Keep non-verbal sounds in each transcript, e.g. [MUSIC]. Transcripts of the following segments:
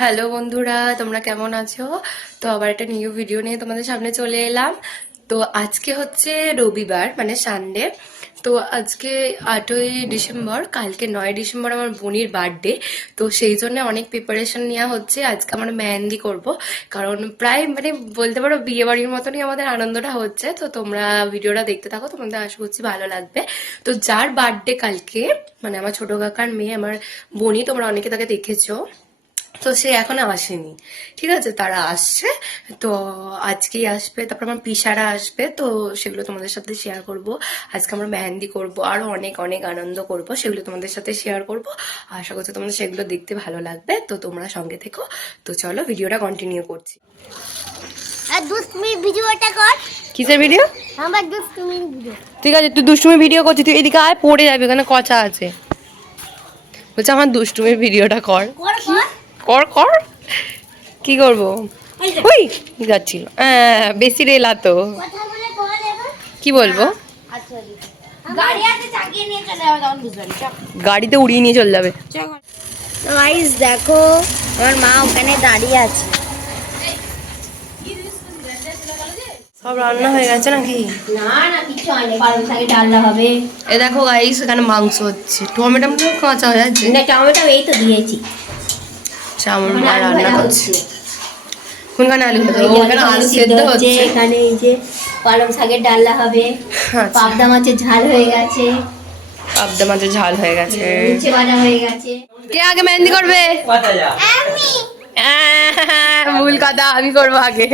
Hello বন্ধুরা, তোমরা কেমন আছো? তো আবার একটা নিউ ভিডিও নিয়ে তোমাদের সামনে চলে এলাম। তো আজকে হচ্ছে রবিবার মানে সানডে তো আজকে আটই ডিসেম্বর, কালকে নয় ডিসেম্বর আমার বোনির বার্থডে। তো সেই জন্য অনেক প্রিপারেশন নেওয়া হচ্ছে। আজকে আমরা মেহেন্দি করব। কারণ প্রায় মানে বলতে পারো বিয়ে বাড়ির মতনই আমাদের আনন্দটা হচ্ছে। তো তোমরা ভিডিওটা দেখতে থাকো, তোমাদের আশা করছি ভালো লাগবে। তো যার বার্থডে কালকে মানে আমার ছোট কাকার মেয়ে, আমার বোনই তোমরা অনেকে তাকে দেখেছ। তো সে এখনও আসেনি। ঠিক আছে তারা আসছে তো আজকেই আসবে তারপর আমার পিসারা আসবে তো সেগুলো তোমাদের সাথে শেয়ার করব। আজকে আমরা মেহেন্দি করব আরও অনেক অনেক আনন্দ করব সেগুলো তোমাদের সাথে শেয়ার করব। আশা করছি তোমাদের সেগুলো দেখতে ভালো লাগবে তো তোমরা সঙ্গে থেকো। তো চলো ভিডিওটা কন্টিনিউ করছি। কিসের ভিডিও আমার দুষ্টুমি ভিডিও ঠিক আছে তুই দুষ্টুমি ভিডিও করছিস তুই এদিকে আয় পড়ে যাবে ওখানে কচা আছে। বলছে আমার দুষ্টুমির ভিডিওটা কর। কর কর। কি করব? ওই যাচ্ছিল। হ্যাঁ, বেশি রেলা তো কি বলব? আচ্ছা বুঝবেন গাড়িতে উড়িয়ে নিয়ে চলে যাবে। গাইস দেখো আমার মা ওখানে দাঁড়িয়ে আছে। সব রান্না হয়ে গেছে নাকি? না না কিছু হয়নি। পালং শাকে ডালনা হবে। এ দেখো গাইস এখানে মাংস হচ্ছে। টমেটো কাঁচা হয়ে যাচ্ছে না টমেটো এই তো দিয়েছি। আমার মা রান্না করছে। কোনখানে আলু ওখানে আলু সেদ্ধ হচ্ছে। এখানে এই যে পালং শাকের ডালনা হবে। আচ্ছা। পাবদা মাছের ঝাল হয়ে গেছে। পাবদা মাছের ঝাল হয়ে গেছে। উচ্ছে ভাজা হয়ে গেছে। কে আগে মেহেন্দি করবে? আমি। আহ, ভুল কথা আমি করব আগে।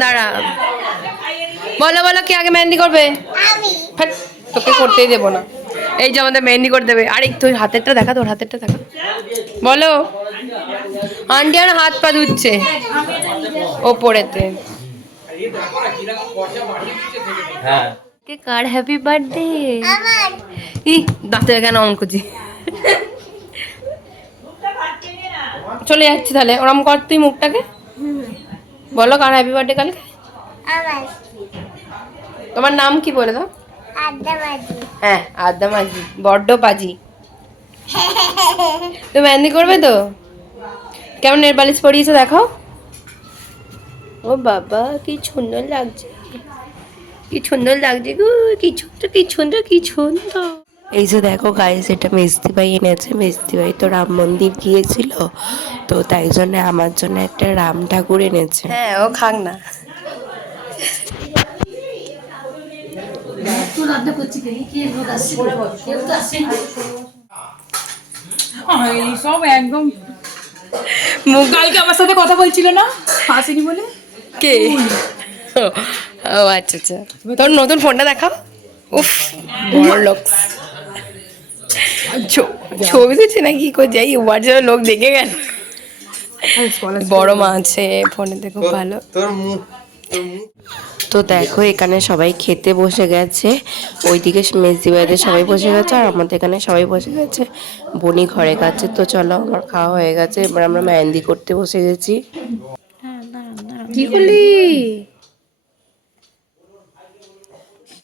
দাঁড়া। বলো বলো কে আগে মেহেন্দি করবে? আমি। তোকে করতেই দেবো না। এই যে আমাদের মেহেন্দি করে দেবে। আরে তুই হাতেরটা দেখা তোর হাতেরটা দেখা। বলো। আন্টি আর হাত পা ধুচ্ছে। ওপরেতে। হ্যাঁ। কে কার হ্যাপি বার্থডে ই দাঁতে কেন অমন করছি। চলে যাচ্ছি তাহলে। ওরম কর তুই মুখটাকে। বলো কার হ্যাপি বার্থডে কালকে? তোমার নাম কি বলে দাও? হ্যাঁ মাঝি বড্ড পাজি তুমি মেহেন্দি করবে তো? কেমন নেল পালিশ পরিয়েছো দেখো। ও বাবা কি সুন্দর লাগছে। কি সুন্দর লাগছে গো কি সুন্দর কি সুন্দর কি সুন্দর। এই যে দেখো গাইস এটা মেস্তি ভাই এনেছে। মেস্তি ভাই তো রাম মন্দির গিয়েছিল তো তাই জন্য আমার জন্য একটা রাম ঠাকুর এনেছে। হ্যাঁ ও খাক না। এই সব একদম। মুখ কালকে আমার সাথে কথা বলছিল না? আসেনি বলে? কে? ও ও আচ্ছা আচ্ছা। তোর নতুন ফোনটা দেখাও। উফ বড় ছবি দিচ্ছে না কি করে যাই হোয়াটসঅ্যাপে লোক দেখে গেল। বড় মা আছে ফোনে দেখো ভালো। তোর মুখ তো দেখো এখানে সবাই খেতে বসে গেছে। ওইদিকে মেজদি বাড়িতে সবাই বসে গেছে আর আমাদের এখানে সবাই বসে গেছে। বনি ঘরে গেছে। তো চলো আমার খাওয়া হয়ে গেছে। এবার আমরা মেহেন্দি করতে বসে গেছি। কি করলি?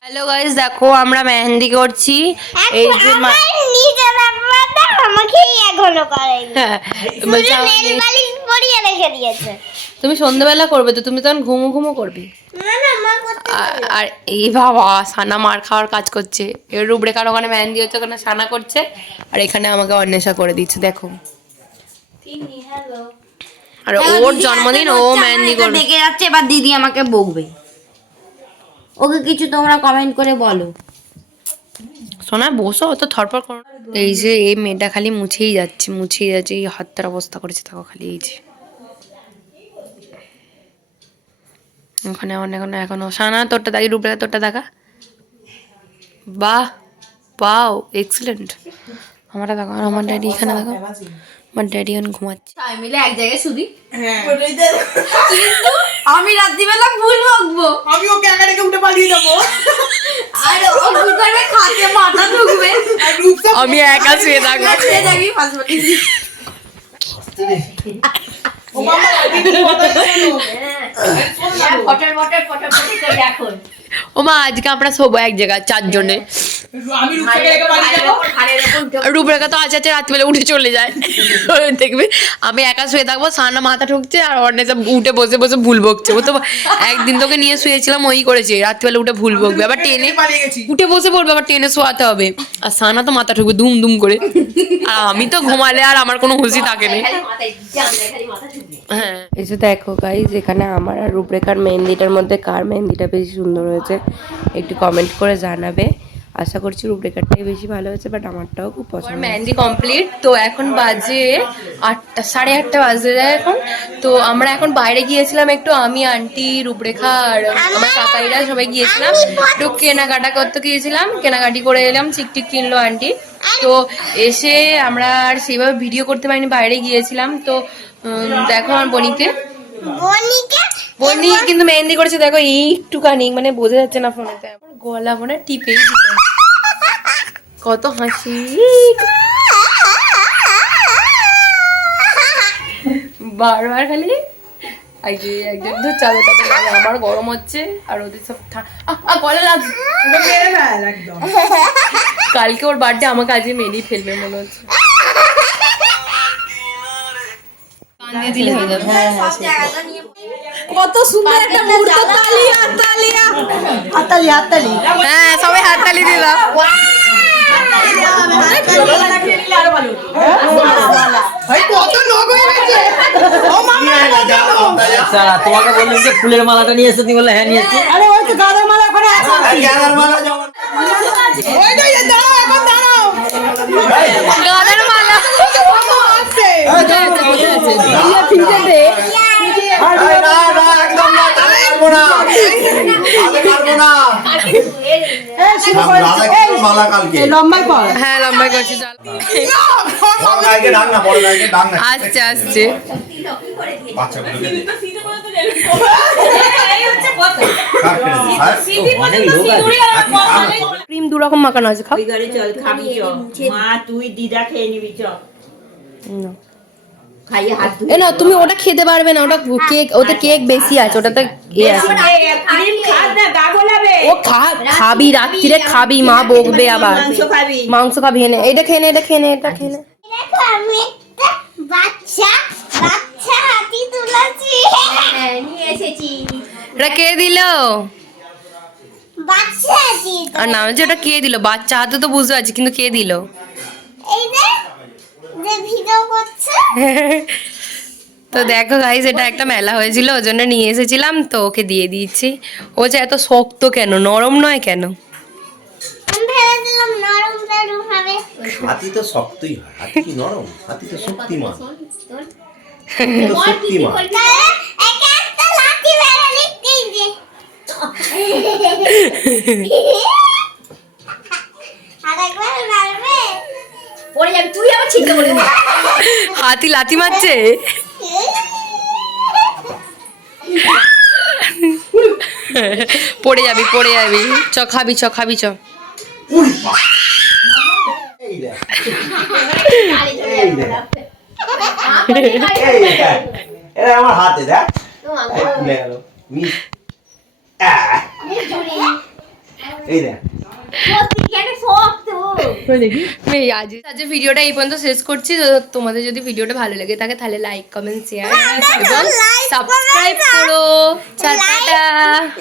হ্যালো গাইস দেখো আমরা মেহেন্দি করছি। এই যে আমাকেই এখনও করেনি। হ্যাঁ। পরিয়ে রেখে দিয়েছে। তুমি সন্ধ্যেবেলা করবে তো তুমি তখন ঘুমো ঘুমো করবে। আর- এই বাবা সানা মার খাওয়ার কাজ করছে। এর রুবরেখার ওখানে মেহেন্দি হচ্ছে ওখানে সানা করছে আর এখানে আমাকে অন্বেষা করে দিচ্ছে দেখো। আর ওর জন্মদিন ও মেহেন্দি করবে। দেখে যাচ্ছে এবার দিদি আমাকে বকবে। ওকে কিছু তোমরা কমেন্ট করে বলো। সোনা বসো অত থরপর করো এই যে এই মেয়েটা খালি মুছেই যাচ্ছে মুছেই যাচ্ছে এই হাতটার অবস্থা করেছে তাকে খালি এই যে। ওখানে অনেক এখনও সানা তোরটা দেখি রূপরেখা তোরটা দেখা বাহ বাও এক্সিলেন্ট। আমারটা দেখো আর আমার ড্যাডি এখানে দেখো আমার ড্যাডি এখন ঘুমাচ্ছে। সবাই মিলে এক জায়গায় শুধু। আমি রাত্রিবেলা ভুল বকবো আমি ওকে একা রেখে উঠে পালিয়ে যাব। আর ও করবে খাতে মাথা ঢুকবে। আমি একা শুয়ে থাকব। সে দেখবি পাসপোর্ট ও মামা ও মা আজকে আমরা সব এক জায়গায় চারজনে। রূপরেখা তো আছে রাত্রিবেলা উঠে চলে যায়। দেখবে আমি একা শুয়ে থাকব সানা মাথা ঠুকছে আর অর্ণেতা উঠে বসে বসে ভুল বকছে। ও তো একদিন তোকে নিয়ে শুয়েছিলাম ওই করেছে রাত্রিবেলা উঠে ভুল বকবে। আবার টেনে উঠে বসে পড়বে আবার টেনে শোয়াতে হবে। আর সানা তো মাথা ঠুকবে দুম দুম করে। আর আমি তো ঘুমালে আর আমার কোনো হুঁশি থাকে না। হ্যাঁ। এই যে দেখো গাইজ এখানে আমার আর রূপরেখার মেহেন্দিটার মধ্যে কার মেহেন্দিটা বেশি সুন্দর হয়েছে একটু কমেন্ট করে জানাবে। আশা করছি রূপরেখাটাই বেশি ভালো হয়েছে বাট আমারটাও খুব পছন্দ মেহেন্দি কমপ্লিট তো এখন বাজে আটটা সাড়ে আটটা বাজে যায় এখন। তো আমরা এখন বাইরে গিয়েছিলাম একটু আমি আন্টি রূপরেখা আর আমার কাকাইরা সবাই গিয়েছিলাম। একটু কেনাকাটা করতে গিয়েছিলাম কেনাকাটি করে এলাম চিকটিক কিনলো আন্টি। তো এসে আমরা আর সেভাবে ভিডিও করতে পারিনি বাইরে গিয়েছিলাম। তো দেখো আমার বনিকে। বনি কিন্তু মেহেন্দি করেছে দেখো এইটুকানি মানে বোঝা যাচ্ছে না ফোনেতে। আমার গলা মনে হয় টিপেই। কত হাসি। বারবার খালি একজন তো আমার গরম হচ্ছে আর ওদের সব গলা লাগছে। একদম কালকে ওর বার্থডে আমাকে আজকে মেরেই ফেলবে মনে হচ্ছে। দিলে হয়ে যাবে। কত সুন্দর একটা মুহূর্ত। তালিয়া তালিয়া হাততালি হাততালি। হ্যাঁ সবাই হাততালি দিলাম। তোমাকে বললাম যে ফুলের মালাটা নিয়ে এসে তুমি বললে হ্যাঁ নিয়ে এসেছি আরে ওই তো গাঁদার মালা ওখানে আছে। গাঁদার মালা জমা ওই তো এই যে দাঁড়াও এখন দাঁড়াও। গাদার মালা। আসছে না না একদম না কাটবো না। কাটবো না। হ্যাঁ লম্বাই করছি চল। না না। আসছে হ্যাঁ? ক্রিম দু রকম মাখানো আছে চল খাবি মা তুই দিদা খেয়ে নিবি চ খাইয়ে হাত ধুয়ে এ না তুমি ওটা খেতে পারবে না ওটা কেক ওতে কেক বেশি আছে ওটাতে এ আছে। ক্রিম খাস না গা গোলাবে ও খা খাবি রাত্রিরে খাবি মা বকবে আবার। মাংস খাবি। এনে এটা খেয়ে নে এটা খেয়ে নে এটা খেয়ে নে। দেখো আমি একটা বাচ্চা বাচ্চা হাতি তুলেছি। নিয়ে এসেছি। এটা কে দিল? বাচ্চা আর নাম যে ওটা কে দিল? বাচ্চা হাতে তো বুঝতে পারছি কিন্তু কে দিল? এই [LAUGHS] তো দেখো গাইজ এটা একটা মেলা হয়েছিল ওই জন্য নিয়ে এসেছিলাম তো ওকে দিয়ে দিয়েছি। ও যে এত শক্ত কেন? নরম নয় কেন? আমি ভেবেছিলাম নরম নরম হবে। হাতি তো শক্তই হয়। হাতি কি নরম? হাতি তো শক্তিমান। শক্তিমান। [LAUGHS] হাতি লাথি মারছে? পড়ে যাবি পড়ে যাবি। চ খাবি চ খাবি চ। এই দেখ। আমার হাতে! এই এই আজ আজ ভিডিওটা এই পর্যন্ত শেষ করছি। তোমাদের যদি ভিডিওটা ভালো লাগে থাকে তাহলে লাইক কমেন্ট শেয়ার এবং সাবস্ক্রাইব করো টাটা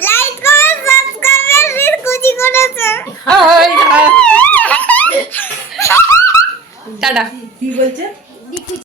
লাইক করে। সাবস্ক্রাইব করে কুচি করেছে। [LAUGHS] টাটা। কি বলছে?